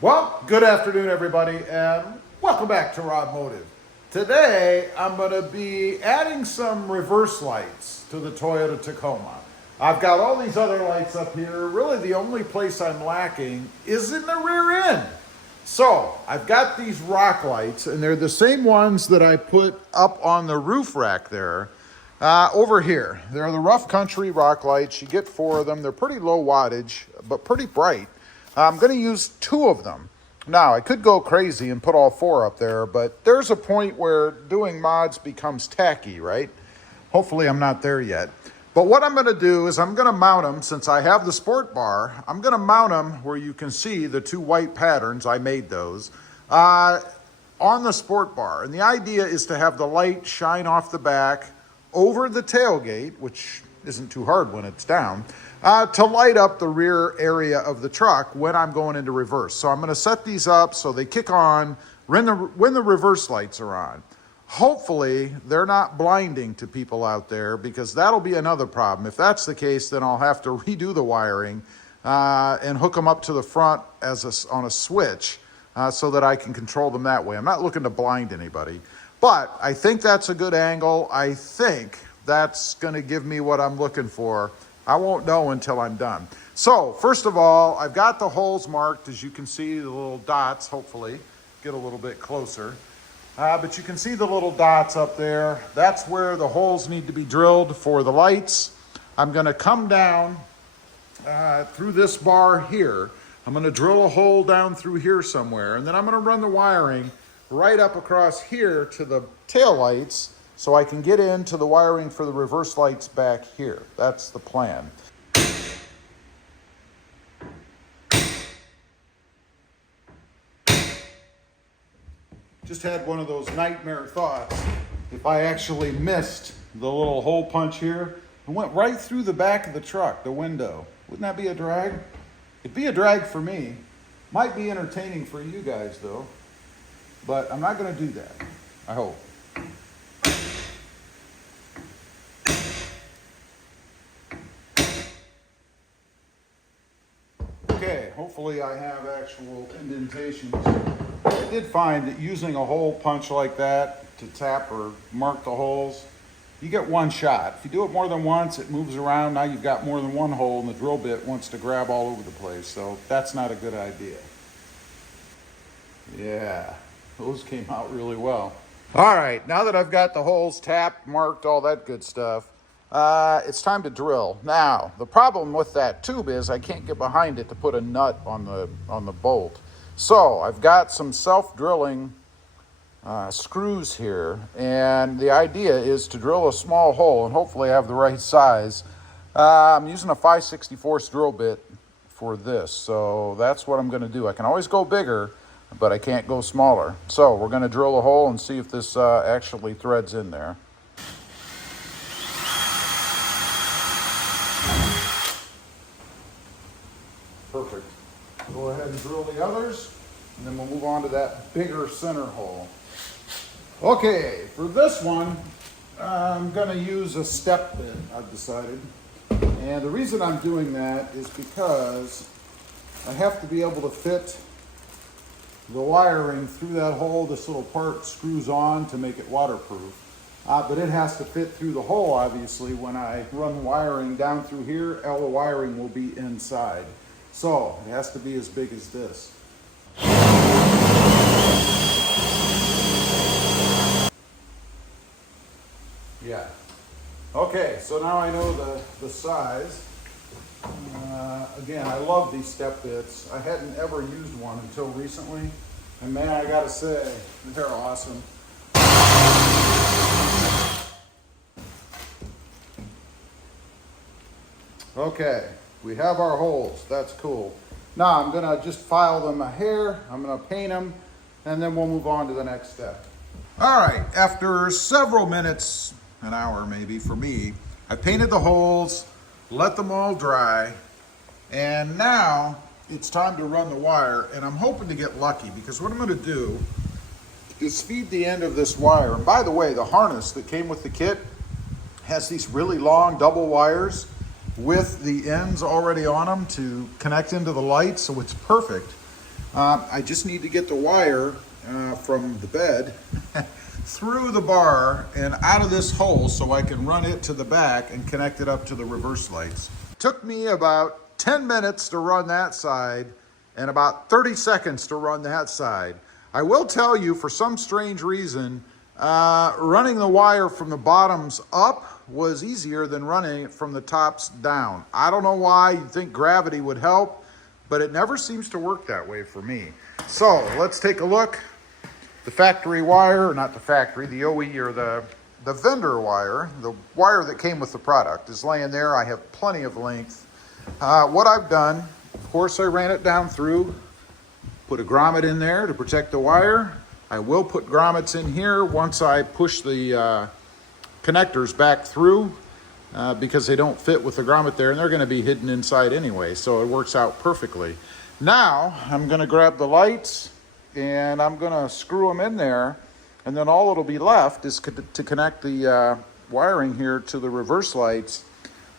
Well, good afternoon, everybody, and welcome back to RobMotive. Today, I'm going to be adding some reverse lights to the Toyota Tacoma. I've got all these other lights up here. Really, the only place I'm lacking is in the rear end. So, I've got these rock lights, and they're the same ones that I put up on the roof rack there. Over here, they're the rough country rock lights. You get 4 of them. They're pretty low wattage, but pretty bright. I'm going to use 2 of them. Now, I could go crazy and put all 4 up there, but there's a point where doing mods becomes tacky, right? Hopefully I'm not there yet. But what I'm going to do is I'm going to mount them, since I have the sport bar, I'm going to mount them where you can see the 2 white patterns, I made those, on the sport bar. And the idea is to have the light shine off the back over the tailgate, which isn't too hard when it's down, to light up the rear area of the truck when I'm going into reverse. So I'm going to set these up so they kick on when the reverse lights are on. Hopefully they're not blinding to people out there, because that'll be another problem. If that's the case, then I'll have to redo the wiring and hook them up to the front on a switch so that I can control them that way. I'm not looking to blind anybody, but I think that's a good angle. I think that's going to give me what I'm looking for. I won't know until I'm done. So, first of all, I've got the holes marked. As you can see, the little dots, hopefully, get a little bit closer. But you can see the little dots up there. That's where the holes need to be drilled for the lights. I'm gonna come down through this bar here. I'm gonna drill a hole down through here somewhere, and then I'm gonna run the wiring right up across here to the tail lights, so I can get into the wiring for the reverse lights back here. That's the plan. Just had one of those nightmare thoughts. If I actually missed the little hole punch here, it went right through the back of the truck, the window. Wouldn't that be a drag? It'd be a drag for me. Might be entertaining for you guys though, but I'm not gonna do that, I hope. Okay, hopefully I have actual indentations. I did find that using a hole punch like that to tap or mark the holes, you get one shot. If you do it more than once, it moves around. Now you've got more than one hole and the drill bit wants to grab all over the place. So that's not a good idea. Yeah, those came out really well. All right, now that I've got the holes tapped, marked, all that good stuff, it's time to drill. Now, the problem with that tube is I can't get behind it to put a nut on the bolt. So I've got some self-drilling screws here, and the idea is to drill a small hole and hopefully have the right size. I'm using a 5/64 drill bit for this, so that's what I'm going to do. I can always go bigger, but I can't go smaller. So we're going to drill a hole and see if this actually threads in there. Perfect. Go ahead and drill the others, and then we'll move on to that bigger center hole. Okay, for this one, I'm going to use a step bit, I've decided. And the reason I'm doing that is because I have to be able to fit the wiring through that hole. This little part screws on to make it waterproof. But it has to fit through the hole, obviously. When I run wiring down through here, all the wiring will be inside. So it has to be as big as this. Yeah. Okay, so now I know the size. Again, I love these step bits. I hadn't ever used one until recently. And man, I gotta say, they're awesome. Okay, we have our holes. That's cool. Now I'm gonna just file them a hair. I'm gonna paint them, and then we'll move on to the next step. All right, after several minutes, an hour maybe for me, I painted the holes, let them all dry, and now it's time to run the wire. And I'm hoping to get lucky, because what I'm gonna do is feed the end of this wire. And by the way, the harness that came with the kit has these really long double wires with the ends already on them to connect into the light, so it's perfect. I just need to get the wire from the bed through the bar and out of this hole so I can run it to the back and connect it up to the reverse lights. Took me about 10 minutes to run that side and about 30 seconds to run that side. I will tell you, for some strange reason, running the wire from the bottoms up was easier than running it from the tops down. I don't know why. You'd think gravity would help, but it never seems to work that way for me. So let's take a look. The factory wire, or not the factory, the OE or the vendor wire, the wire that came with the product is laying there. I have plenty of length. What I've done, of course, I ran it down through, put a grommet in there to protect the wire. I will put grommets in here once I push the connectors back through because they don't fit with the grommet there, and they're going to be hidden inside anyway, so it works out perfectly. Now I'm going to grab the lights and I'm going to screw them in there, and then all that'll be left is to connect the wiring here to the reverse lights.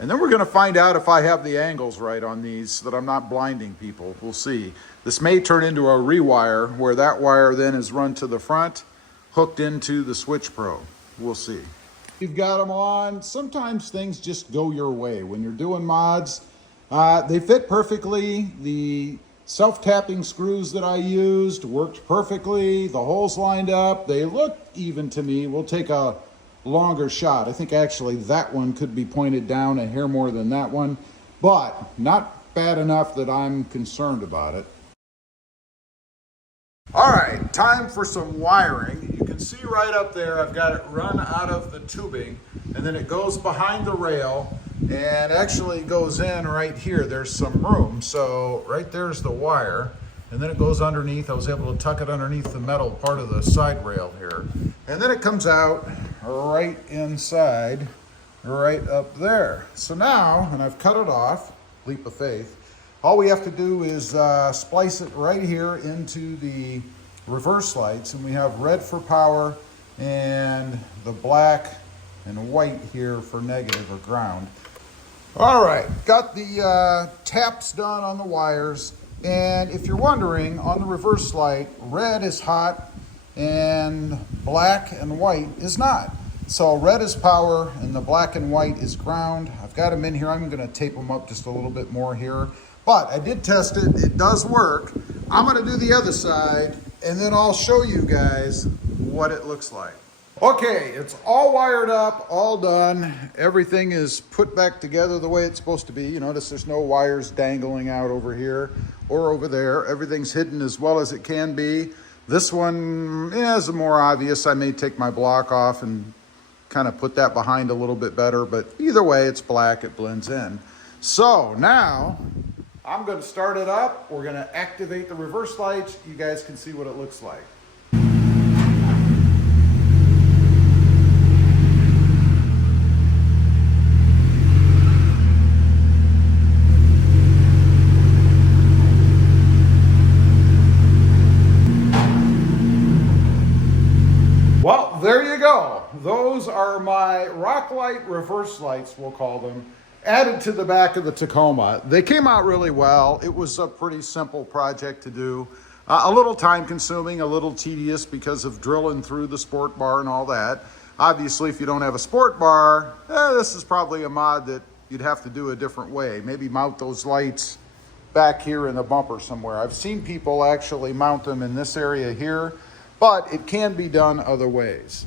And then we're going to find out if I have the angles right on these so that I'm not blinding people. We'll see. This may turn into a rewire where that wire then is run to the front, hooked into the Switch Pro. We'll see. You've got them on. Sometimes things just go your way. When you're doing mods, they fit perfectly. The self-tapping screws that I used worked perfectly. The holes lined up. They look even to me. We'll take a longer shot. I think actually that one could be pointed down a hair more than that one, but not bad enough that I'm concerned about it. All right, time for some wiring. You can see right up there, I've got it run out of the tubing, and then it goes behind the rail and actually goes in right here. There's some room, so right there's the wire, and then it goes underneath. I was able to tuck it underneath the metal part of the side rail here, and then it comes out right inside, right up there. So now, and I've cut it off, leap of faith, all we have to do is splice it right here into the reverse lights, and we have red for power and the black and white here for negative or ground. All right, got the taps done on the wires, and if you're wondering, on the reverse light, red is hot and black and white is not. So red is power and the black and white is ground. I've got them in here. I'm going to tape them up just a little bit more here, but I did test it. It does work. I'm going to do the other side and then I'll show you guys what it looks like. Okay, it's all wired up, all done. Everything is put back together the way it's supposed to be. You notice there's no wires dangling out over here or over there. Everything's hidden as well as it can be. This one is more obvious. I may take my block off and kind of put that behind a little bit better, but either way, it's black, it blends in. So now I'm going to start it up. We're going to activate the reverse lights. You guys can see what it looks like. Well, there you go. Those are my rock light reverse lights, we'll call them, added to the back of the Tacoma. They came out really well. It was a pretty simple project to do. A little time consuming, a little tedious because of drilling through the sport bar and all that. Obviously, if you don't have a sport bar, this is probably a mod that you'd have to do a different way. Maybe mount those lights back here in the bumper somewhere. I've seen people actually mount them in this area here, but it can be done other ways.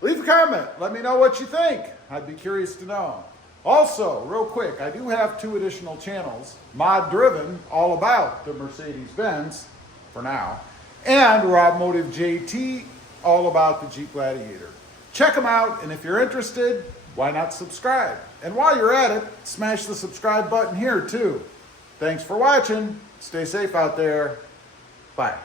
Leave a comment. Let me know what you think. I'd be curious to know. Also, real quick, I do have 2 additional channels. Mod Driven, all about the Mercedes-Benz, for now, and RobMotive JT, all about the Jeep Gladiator. Check them out, and if you're interested, why not subscribe? And while you're at it, smash the subscribe button here too. Thanks for watching. Stay safe out there. Bye.